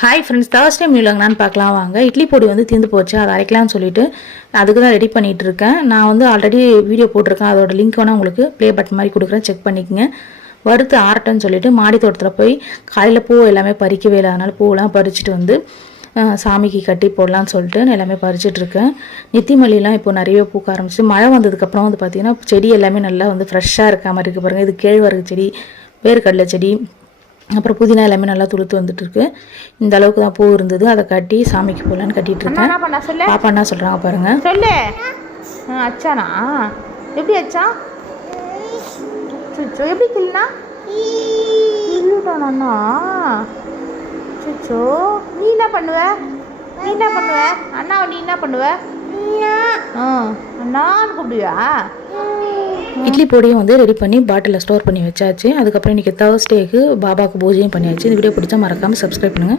Hi friends, Thursday meal வாங்கினான்னு பார்க்கலாம் வாங்க. இட்லி பொடி வந்து தீர்ந்து போச்சு, அதை அரைக்கலாம்னு சொல்லிட்டு அதுக்கு தான் ரெடி பண்ணிகிட்டு இருக்கேன். நான் வந்து ஆல்ரெடி வீடியோ போட்டிருக்கேன், அதோட லிங்க் வேணால் உங்களுக்கு ப்ளே பட்டன் மாதிரி கொடுக்குறேன், செக் பண்ணிக்கோங்க. வறுத்து ஆரட்டன்னு சொல்லிட்டு மாடி தோட்டத்தில் போய் காலையில் பூ எல்லாமே பறிக்கவே இல்லை, அதனால் பூவெல்லாம் பறிச்சுட்டு வந்து சாமிக்கு கட்டி போடலான்னு சொல்லிட்டு நான் எல்லாமே பறிச்சிட்ருக்கேன். நெத்தி மல்லிலாம் இப்போ நிறைய பூக்க ஆரம்பிச்சு. மழை வந்ததுக்கப்புறம் வந்து பார்த்திங்கன்னா செடி எல்லாமே நல்லா வந்து ஃப்ரெஷ்ஷாக இருக்க மாதிரி இருக்குது பாருங்கள். இது கேழ்வரகு செடி, வேர்க்கடலை செடி, அப்புறம் புதினா எல்லாமே நல்லா துளுத்து வந்துட்டுருக்கு. இந்த அளவுக்கு தான் பூ இருந்தது, அதை கட்டி சாமிக்கு போடலான்னு கட்டிகிட்டு இருக்கேன். பாப்பா என்ன சொல்கிறாங்க பாருங்கள். சொல்லு. அச்சானா எப்படி அச்சா? எப்படி கிள்னா இல்லுடானா? சோ நீ என்ன பண்ணுவ? அண்ணாவை நீ என்ன பண்ணுவ? அண்ணான்னு கூப்பிடுவியா? இட்லி பொடியும் வந்து ரெடி பண்ணி பாட்டிலில் ஸ்டோர் பண்ணி வச்சாச்சு. அதுக்கப்புறம் இன்றைக்கி தேர்ஸ்டேக்கு பாபாவுக்கு பூஜையும் பண்ணியாச்சு. இந்த வீடியோ பிடிச்சா மறக்காமல் சப்ஸ்கிரைப் பண்ணுங்கள்.